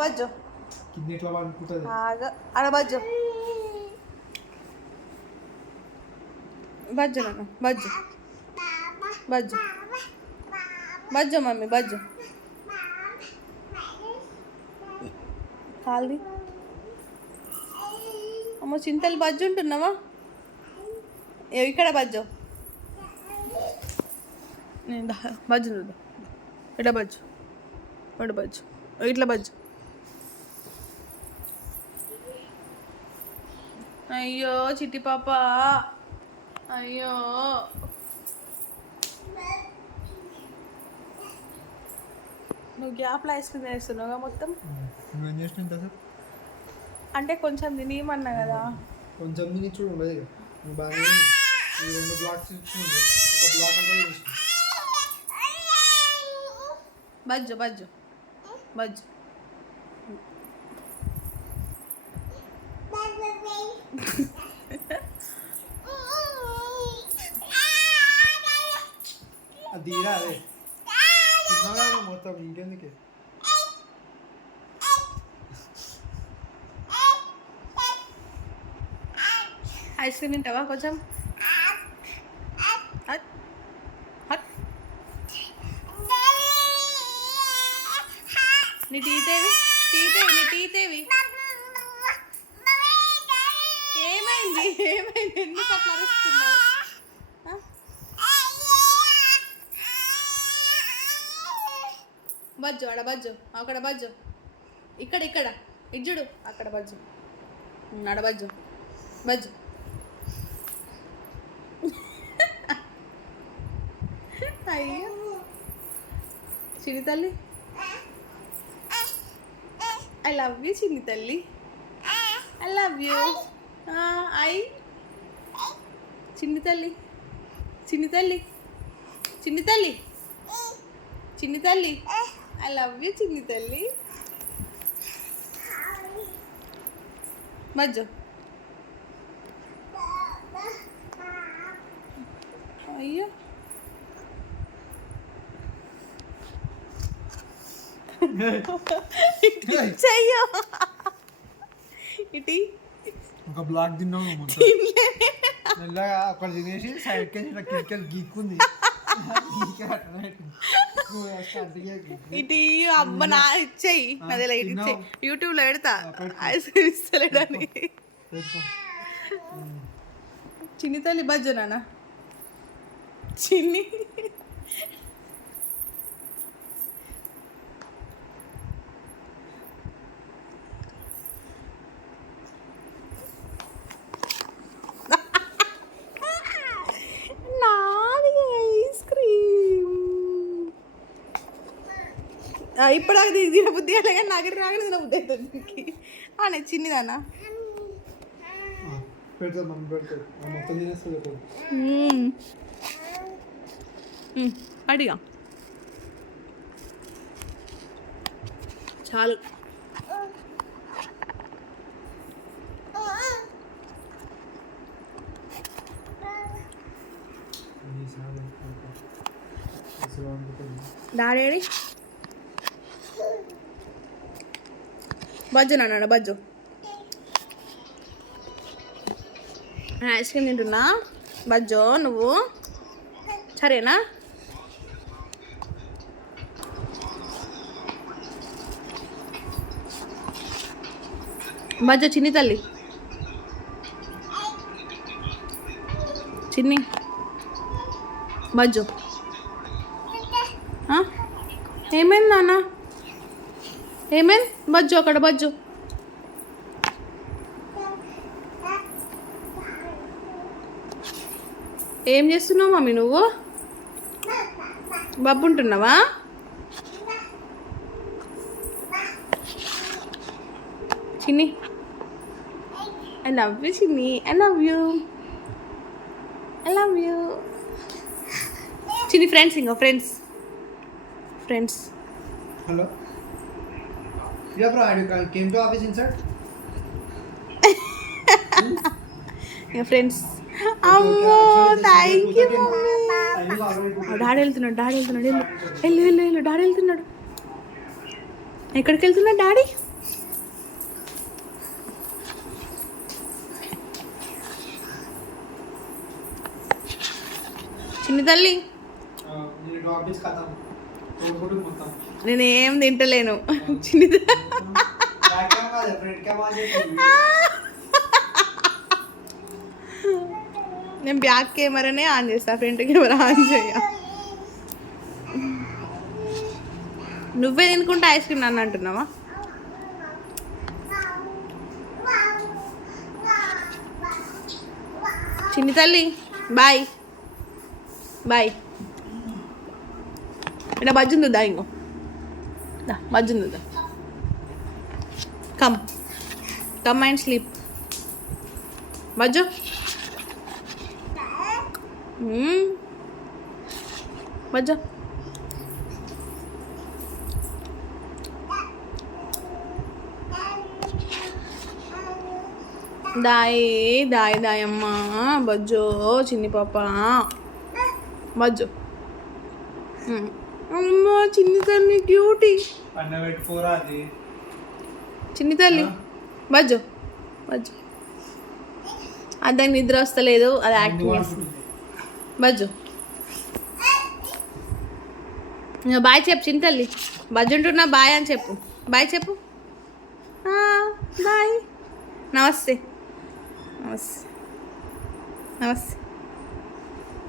బజ్జో kidney ఇట్లా అనుకుంటుంది. అడ బజ్జో బజ్జో నాన్న బజ్జో బజ్జో బజ్జో మమ్మీ బజ్జో కాల్ది అమ్మ చింతలు బజ్జు ఉంటున్నావా ఇక్కడ బజ్జో నేను బజ్జు చూద్దాం ఇట్లా బజ్జు ఇటు బజ్జు ఇట్లా బజ్జు అయ్యో చిట్టి పాప అయ్యో నువ్వు గ్యాప్లో ఐస్ క్రీమ్ వేస్తున్నావుగా మొత్తం నువ్వేం చేసినా సార్ అంటే కొంచెం తినేయమన్నా కదా కొంచెం తిని చూడు ఉండదు ఇక నువ్వు బాగా ఈ 2 బ్లాక్స్ ఇచ్చుకోండి ఒక బ్లాక్ అంతా చేసి బజ్జు బజ్జు బజ్జు అది తీరా అదే తిన్నాగా మొత్తం ఇంకెందుకే ఐస్ క్రీమ్ తింటావా కొంచెం నీ టీతేవి నీ టీతేవి ఏమైంది ఏమైంది ఎందుకు అట్లా అరుస్తున్నావు బజ్జు అక్కడ బజ్జు అక్కడ బజ్జు ఇక్కడ ఇక్కడ ఇజ్జుడు అక్కడ బజ్జు అడ బజ్జు బజ్జు అయ్యో చిన్ని తల్లి ఐ లవ్ యూ చిన్ని తల్లి ఐ లవ్ యూ ఐ చిన్ని తల్లి చిన్ని తల్లి చిన్ని తల్లి చిన్ని తల్లి ఐ లవ్ యూ చిన్ని తల్లి మజ్జో అయ్యో చెయ్యో ఇటీ ఒక బ్లాక్ తిన్నావు మెల్లగా అక్కడ తినేసి సైడ్కి ఇట్లా కిటికీలు గీక్కుంది ఇటు అమ్మ నా ఇచ్చేయి అదే లైట్ ఇచ్చేయి యూట్యూబ్లో పెడతా ఐస్ క్రీమ్ ఇస్తలేడని చిన్ని తల్లి బజ్జు నాన్న చిన్ని ఇప్పుడు అది తిన బుద్ధి అలాగే కానీ నాకు రాగానే తిన బుద్ధి అవుతుంది అనే చిన్నదానా అడిగా చాలు డాడీ బజ్జు నాన్న బజ్జు ఐస్ క్రీమ్ తింటున్నా బజ్జో నువ్వు సరేనా బజ్జో చిన్ని తల్లి చిన్ని బజ్జో ఏమైంది నాన్న ఏమైంది బజ్జు అక్కడ బజ్జు ఏం చేస్తున్నావు మమ్మీ నువ్వు బబ్బు ఉంటున్నావా చిన్ని ఐ లవ్ యూ చిన్ని I love you I love you చిన్ని ఫ్రెండ్స్ ఇంకా friends friends hello Yeah, bro, you came to office inside? Yeah, friends. అమ్మో థ్యాంక్ యూ డాడీ వెళ్తున్నాడు వెళ్ళు డాడీ వెళ్తున్నాడు ఎక్కడికి వెళ్తున్నాడు డాడీ చిన్ని తల్లి నేను డ్రాప్ చేసి కథ తోడుకుంటూ మొత్తం నేనేం తింటలేను చిన్ని బ్యాక్ క్యామ్ కాదు ఫ్రంట్ క్యామ్ అని చెప్పి నేను బ్యాక్ కెమెరానే ఆన్ చేస్తా ఫ్రంట్ కెమెరా ఆన్ చేయ నువ్వే తినుకుంటే ఐస్ క్రీమ్ నన్ను అంటున్నావా చిన్ని తల్లి బాయ్ బాయ్ ఇక్కడ బజ్జుందా ఇంకో బజ్జుందా కమ్ కమ్ అండ్ స్లీప్ బజ్జు బజ్జు దాయమ్మా బజ్జో చిన్ని పాప బజ్జో అమ్మా చిన్ని తల్లి క్యూటీ అన్న పెట్టుకోరా అది చిన్ని తల్లి బజ్జో బజ్జో అది నిద్ర వస్తలేదు అది యాక్టింగ్ చేస్తుంది బజ్జో ఇంకా బాయ్ చెప్పు చిన్ని తల్లి బజ్జు ఉంటున్నా బాయ్ అని చెప్పు బాయ్ చెప్పు బాయ్ నమస్తే నమస్తే నమస్తే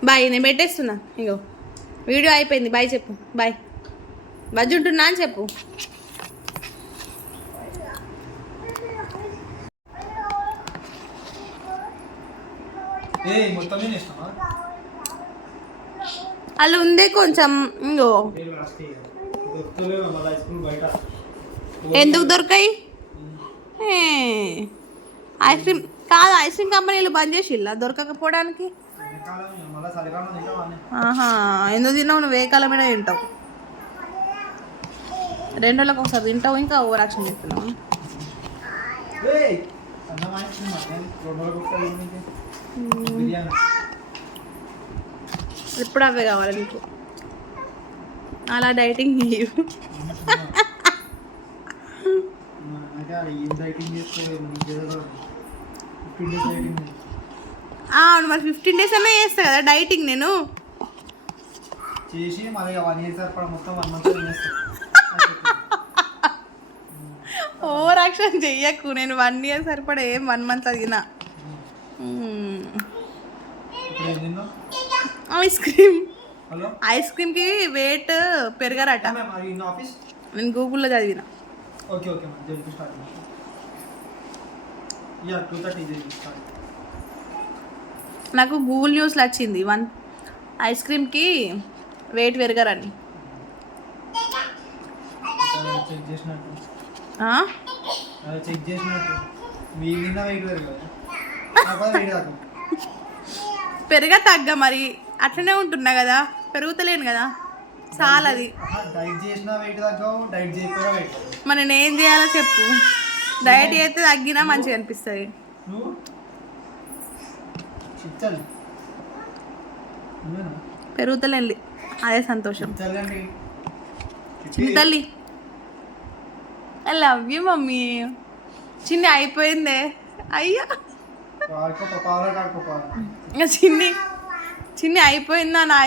బాయ్ నేను పెట్టేస్తున్నా ఇగో వీడియో అయిపోయింది బాయ్ చెప్పు బాయ్ బజ్జు ఉంటున్నా అని చెప్పు మొత్తం నేను ఇస్తామా అలా ఉందే కొంచెం ఇంగో బయట ఎందుకు దొరకాయి ఐస్ క్రీమ్ కాదు ఐస్ క్రీమ్ కంపెనీలు బంద్ చేసిల్లా దొరకకపోవడానికి ఆహా ఎందుకు తిన్నావు నువ్వు ఏ కాలమైనా తింటావు 2 రోజులకు ఒకసారి తింటావు ఇంకా ఓవర్ యాక్షన్ చెప్తున్నావు ఎప్పుడు అవే కావాలి నీకు అలా డైటింగ్ చేయవు అవును మరి 15 days అన్నా చేస్తా కదా డైటింగ్ నేను చేసి మళ్ళీ 1 year సరిపడా మొత్తం 1 month ఓవర్ యాక్షన్ చెయ్యకు నేను 1 year సరిపడా ఏం 1 month అదిగినా ఐస్ క్రీమ్ హలో ఐస్ క్రీమ్కి వెయిట్ పెరగరట ఆఫీస్ నేను గూగుల్లో చదివిన ఓకే ఓకే జల్దీ స్టార్ట్ యా 2:30 జల్దీ స్టార్ట్ నాకు గూగుల్ న్యూస్లో వచ్చింది ఐస్ క్రీమ్కి వెయిట్ పెరగరని చెక్ చేసినట్టు ఆ? చెక్ చేసినట్టు మిగిలిన వెయిట్ పెరగదు వెయిట్ కాదు పెరగ తగ్గ మరి అట్లనే ఉంటున్నా కదా పెరుగుతలేను కదా చాలా అది డైట్ చేసిన వెయిట్ తగ్గవు డైట్ చేయకపోయినా వెయిట్ మరి నేను ఏం చేయాలో చెప్పు డైట్ అయితే తగ్గినా మంచిగా అనిపిస్తుంది నువ్వు చిత్తలు పెరుగుతలేండి అదే సంతోషం చిత్తలండి చిన్ని తల్లి ఐ లవ్ యూ మమ్మీ చిన్ని అయిపోయిందే అయ్యా పాడుకో పావులో కాడుకో ఇంకా చిన్ని అయిపోయిందా నా